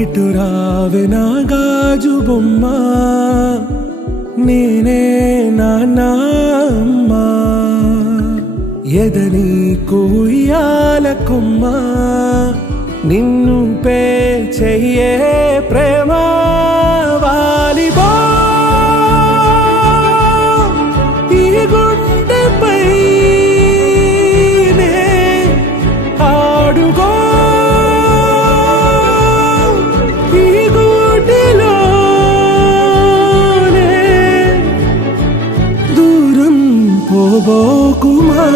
ఇటు రావే నా గాజు బొమ్మ, నేనే నాన్న అమ్మ, ఎదని కుయ్యాల కొమ్మ, నిన్ను పే చెయ్యే ప్రేమ వాలిబో ఈ గుండెపై నే ఆడుగో ఈ గుడిలోనే దూరం పోబోకుమా.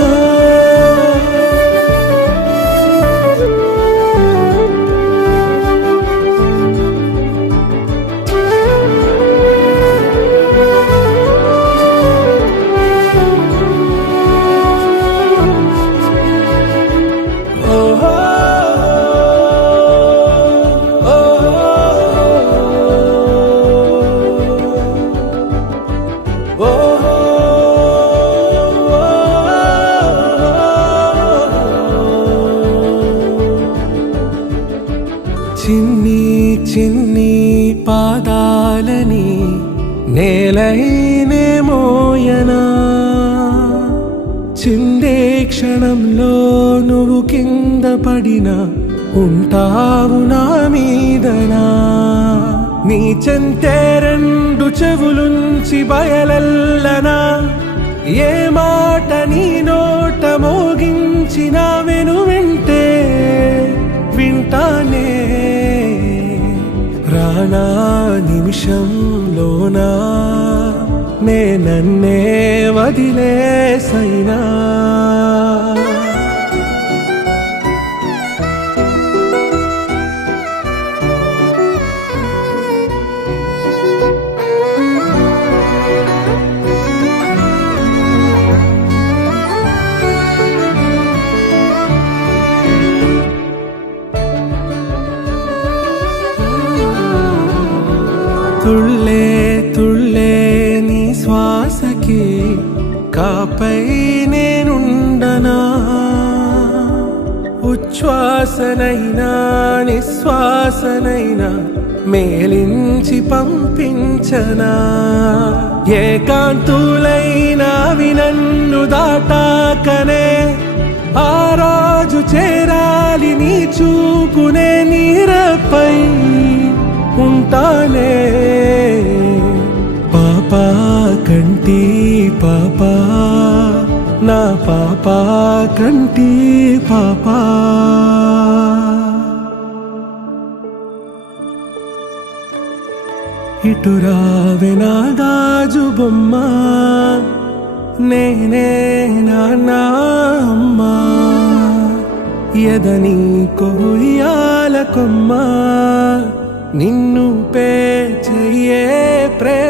చిన్ని చిన్ని పాదాలని నేలైనే మోయనా, చిందే క్షణంలో నువ్వు కింద పడినా ఉంటావు నా మీదనా. నీ చెంతే రెండు చెవులుంచి బయలెల్లనా, ఏ మాట నీ నోట మోగించిన వెను వింటే వింటానే. రానా నిమిషంలోనా నే నన్నే వదిలేసైనా, తుళ్ళే తుళ్ళే నీ శ్వాసకి కాపై నేనుండనా, ఉచ్ఛ్వాసనైనా నిశ్వాసనైనా మేలించి పంపించనా. ఏకాంతులైనవి నన్ను దాటాకనే ఆ రోజు చేరాలి నీ చూపునే నీరపై ఉంటానే. పాపా కంటి పాపా నా పాపా కంటి పాపా. ఇటు రావే నా గాజు బొమ్మ, నేనే నాన్న అమ్మ, ఎదని కొయ్యాల కొమ్మ, నిన్ను పే చెయ్యే ప్రేమ